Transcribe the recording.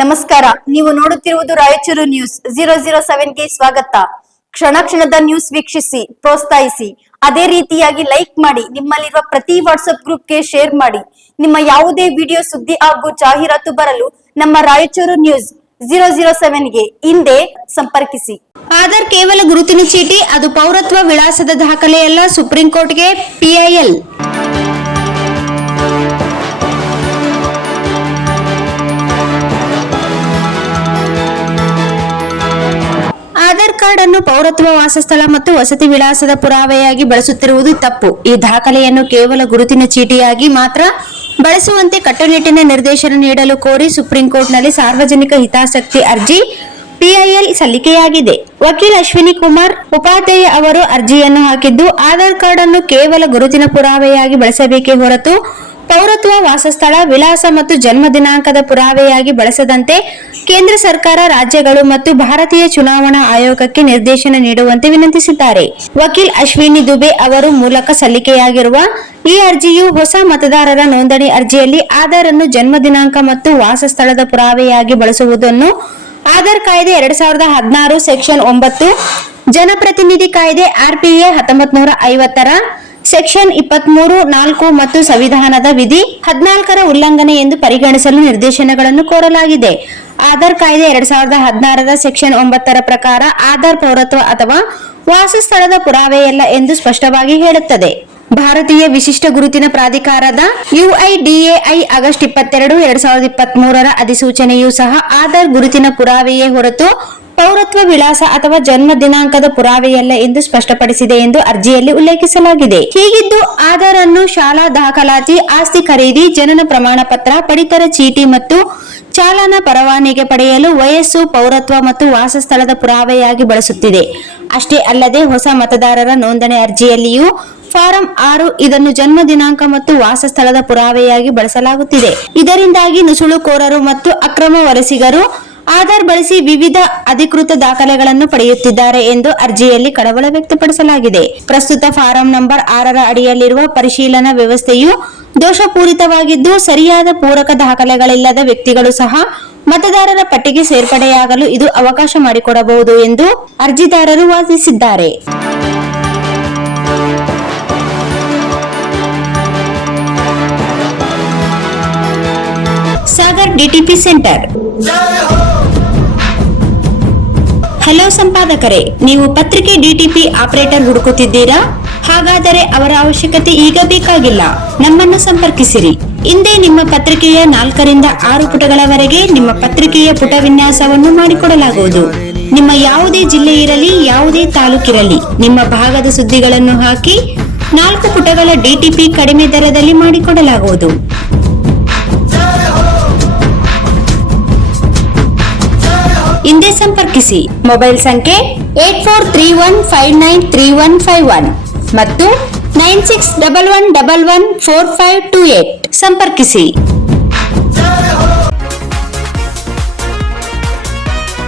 ನಮಸ್ಕಾರ, ನೀವು ನೋಡುತ್ತಿರುವುದು ರಾಯಚೂರು ನ್ಯೂಸ್ 007ಗೆ ಸ್ವಾಗತ. ಕ್ಷಣ ಕ್ಷಣದ ನ್ಯೂಸ್ ವೀಕ್ಷಿಸಿ, ಪ್ರೋತ್ಸಾಹಿಸಿ. ಅದೇ ರೀತಿಯಾಗಿ ಲೈಕ್ ಮಾಡಿ, ನಿಮ್ಮಲ್ಲಿರುವ ಪ್ರತಿ ವಾಟ್ಸ್ಆಪ್ ಗ್ರೂಪ್ಗೆ ಶೇರ್ ಮಾಡಿ. ನಿಮ್ಮ ಯಾವುದೇ ವಿಡಿಯೋ, ಸುದ್ದಿ ಹಾಗೂ ಜಾಹೀರಾತು ಬರಲು ನಮ್ಮ ರಾಯಚೂರು ನ್ಯೂಸ್ 007ಗೆ ಹಿಂದೆ ಸಂಪರ್ಕಿಸಿ. ಆಧಾರ್ ಕೇವಲ ಗುರುತಿನ ಚೀಟಿ, ಅದು ಪೌರತ್ವ ವಿಳಾಸದ ದಾಖಲೆಯಲ್ಲ. ಸುಪ್ರೀಂ ಕೋರ್ಟ್ಗೆ PIL. ಆಧಾರ್ ಕಾರ್ಡ್ ಅನ್ನು ಪೌರತ್ವ, ವಾಸಸ್ಥಳ ಮತ್ತು ವಸತಿ ವಿಳಾಸದ ಪುರಾವೆಯಾಗಿ ಬಳಸುತ್ತಿರುವುದು ತಪ್ಪು. ಈ ದಾಖಲೆಯನ್ನು ಕೇವಲ ಗುರುತಿನ ಚೀಟಿಯಾಗಿ ಮಾತ್ರ ಬಳಸುವಂತೆ ಕಟ್ಟುನಿಟ್ಟಿನ ನಿರ್ದೇಶನ ನೀಡಲು ಕೋರಿ ಸುಪ್ರೀಂ ಕೋರ್ಟ್ನಲ್ಲಿ ಸಾರ್ವಜನಿಕ ಹಿತಾಸಕ್ತಿ ಅರ್ಜಿ PIL ಸಲ್ಲಿಕೆಯಾಗಿದೆ. ವಕೀಲ ಅಶ್ವಿನಿ ಕುಮಾರ್ ಉಪಾಧ್ಯಾಯ ಅವರು ಅರ್ಜಿಯನ್ನು ಹಾಕಿದ್ದು, ಆಧಾರ್ ಕಾರ್ಡ್ ಅನ್ನು ಕೇವಲ ಗುರುತಿನ ಪುರಾವೆಯಾಗಿ ಬಳಸಬೇಕೇ ಹೊರತು ಪೌರತ್ವ, ವಾಸಸ್ಥಳ, ವಿಳಾಸ ಮತ್ತು ಜನ್ಮ ದಿನಾಂಕದ ಪುರಾವೆಯಾಗಿ ಬಳಸದಂತೆ ಕೇಂದ್ರ ಸರ್ಕಾರ, ರಾಜ್ಯಗಳು ಮತ್ತು ಭಾರತೀಯ ಚುನಾವಣಾ ಆಯೋಗಕ್ಕೆ ನಿರ್ದೇಶನ ನೀಡುವಂತೆ ವಿನಂತಿಸಿದ್ದಾರೆ. ವಕೀಲ್ ಅಶ್ವಿನಿ ದುಬೆ ಅವರು ಮೂಲಕ ಸಲ್ಲಿಕೆಯಾಗಿರುವ ಈ ಅರ್ಜಿಯು ಹೊಸ ಮತದಾರರ ನೋಂದಣಿ ಅರ್ಜಿಯಲ್ಲಿ ಆಧಾರ್ ಅನ್ನು ಜನ್ಮ ದಿನಾಂಕ ಮತ್ತು ವಾಸಸ್ಥಳದ ಪುರಾವೆಯಾಗಿ ಬಳಸುವುದನ್ನು ಆಧಾರ್ ಕಾಯ್ದೆ 2016 ಸೆಕ್ಷನ್ 9, ಜನಪ್ರತಿನಿಧಿ ಕಾಯ್ದೆ RPA 1950ರ ಸೆಕ್ಷನ್ 23(4) ಮತ್ತು ಸಂವಿಧಾನದ ವಿಧಿ 14ರ ಉಲ್ಲಂಘನೆ ಎಂದು ಪರಿಗಣಿಸಲು ನಿರ್ದೇಶನಗಳನ್ನು ಕೋರಲಾಗಿದೆ. ಆಧಾರ್ ಕಾಯ್ದೆ 2016ರ ಸೆಕ್ಷನ್ 9ರ ಪ್ರಕಾರ ಆಧಾರ್ ಪೌರತ್ವ ಅಥವಾ ವಾಸಸ್ಥಳದ ಪುರಾವೆಯಲ್ಲ ಎಂದು ಸ್ಪಷ್ಟವಾಗಿ ಹೇಳುತ್ತದೆ. ಭಾರತೀಯ ವಿಶಿಷ್ಟ ಗುರುತಿನ ಪ್ರಾಧಿಕಾರದ UIDAI ಆಗಸ್ಟ್ 22, 2023ರ ಅಧಿಸೂಚನೆಯೂ ಸಹ ಆಧಾರ್ ಗುರುತಿನ ಪುರಾವೆಯೇ ಹೊರತು ಪೌರತ್ವ, ವಿಳಾಸ ಅಥವಾ ಜನ್ಮ ದಿನಾಂಕದ ಪುರಾವೆಯಲ್ಲ ಎಂದು ಸ್ಪಷ್ಟಪಡಿಸಿದೆ ಎಂದು ಅರ್ಜಿಯಲ್ಲಿ ಉಲ್ಲೇಖಿಸಲಾಗಿದೆ. ಹೀಗಿದ್ದು ಆಧಾರ್ ಅನ್ನು ಶಾಲಾ ದಾಖಲಾತಿ, ಆಸ್ತಿ ಖರೀದಿ, ಜನನ ಪ್ರಮಾಣ ಪತ್ರ, ಪಡಿತರ ಚೀಟಿ ಮತ್ತು ಚಾಲನಾ ಪರವಾನಗಿ ಪಡೆಯಲು ವಯಸ್ಸು, ಪೌರತ್ವ ಮತ್ತು ವಾಸಸ್ಥಳದ ಪುರಾವೆಯಾಗಿ ಬಳಸುತ್ತಿದೆ. ಅಷ್ಟೇ ಅಲ್ಲದೆ ಹೊಸ ಮತದಾರರ ನೋಂದಣಿ ಅರ್ಜಿಯಲ್ಲಿಯೂ ಫಾರಂ 6 ಇದನ್ನು ಜನ್ಮ ದಿನಾಂಕ ಮತ್ತು ವಾಸಸ್ಥಳದ ಪುರಾವೆಯಾಗಿ ಬಳಸಲಾಗುತ್ತಿದೆ. ಇದರಿಂದಾಗಿ ನುಸುಳುಕೋರರು ಮತ್ತು ಅಕ್ರಮ ವಲಸಿಗರು ಆಧಾರ್ ಬಳಸಿ ವಿವಿಧ ಅಧಿಕೃತ ದಾಖಲೆಗಳನ್ನು ಪಡೆಯುತ್ತಿದ್ದಾರೆ ಎಂದು ಅರ್ಜಿಯಲ್ಲಿ ಕಳವಳ ವ್ಯಕ್ತಪಡಿಸಲಾಗಿದೆ. ಪ್ರಸ್ತುತ ಫಾರಂ ನಂಬರ್ 6ರ ಅಡಿಯಲ್ಲಿರುವ ಪರಿಶೀಲನಾ ವ್ಯವಸ್ಥೆಯು ದೋಷಪೂರಿತವಾಗಿದ್ದು, ಸರಿಯಾದ ಪೂರಕ ದಾಖಲೆಗಳಿಲ್ಲದ ವ್ಯಕ್ತಿಗಳು ಸಹ ಮತದಾರರ ಪಟ್ಟಿಗೆ ಸೇರ್ಪಡೆಯಾಗಲು ಇದು ಅವಕಾಶ ಮಾಡಿಕೊಡಬಹುದು ಎಂದು ಅರ್ಜಿದಾರರು ವಾದಿಸಿದ್ದಾರೆ. Sagar DTP centre. ಹಲೋ ಸಂಪಾದಕರೇ, ನೀವು ಪತ್ರಿಕೆ DTP ಆಪರೇಟರ್ ಹುಡುಕುತ್ತಿದ್ದೀರಾ? ಹಾಗಾದರೆ ಅವರ ಅವಶ್ಯಕತೆ ಈಗ ಬೇಕಾಗಿಲ್ಲ. ನಮ್ಮನ್ನು ಸಂಪರ್ಕಿಸಿರಿ. ಇಂದೇ ನಿಮ್ಮ ಪತ್ರಿಕೆಯ 4ರಿಂದ 6 ಪುಟಗಳವರೆಗೆ ನಿಮ್ಮ ಪತ್ರಿಕೆಯ ಪುಟ ವಿನ್ಯಾಸವನ್ನು ಮಾಡಿಕೊಡಲಾಗುವುದು. ನಿಮ್ಮ ಯಾವುದೇ ಜಿಲ್ಲೆ ಇರಲಿ, ಯಾವುದೇ ತಾಲೂಕಿರಲಿ, ನಿಮ್ಮ ಭಾಗದ ಸುದ್ದಿಗಳನ್ನು ಹಾಕಿ 4 ಪುಟಗಳ DTP ಕಡಿಮೆ ದರದಲ್ಲಿ ಮಾಡಿಕೊಡಲಾಗುವುದು. ಹಿಂದೆ ಸಂಪರ್ಕಿಸಿ. ಮೊಬೈಲ್ ಸಂಖ್ಯೆ 8431593151 ಮತ್ತು 9611114528 ಸಂಪರ್ಕಿಸಿ.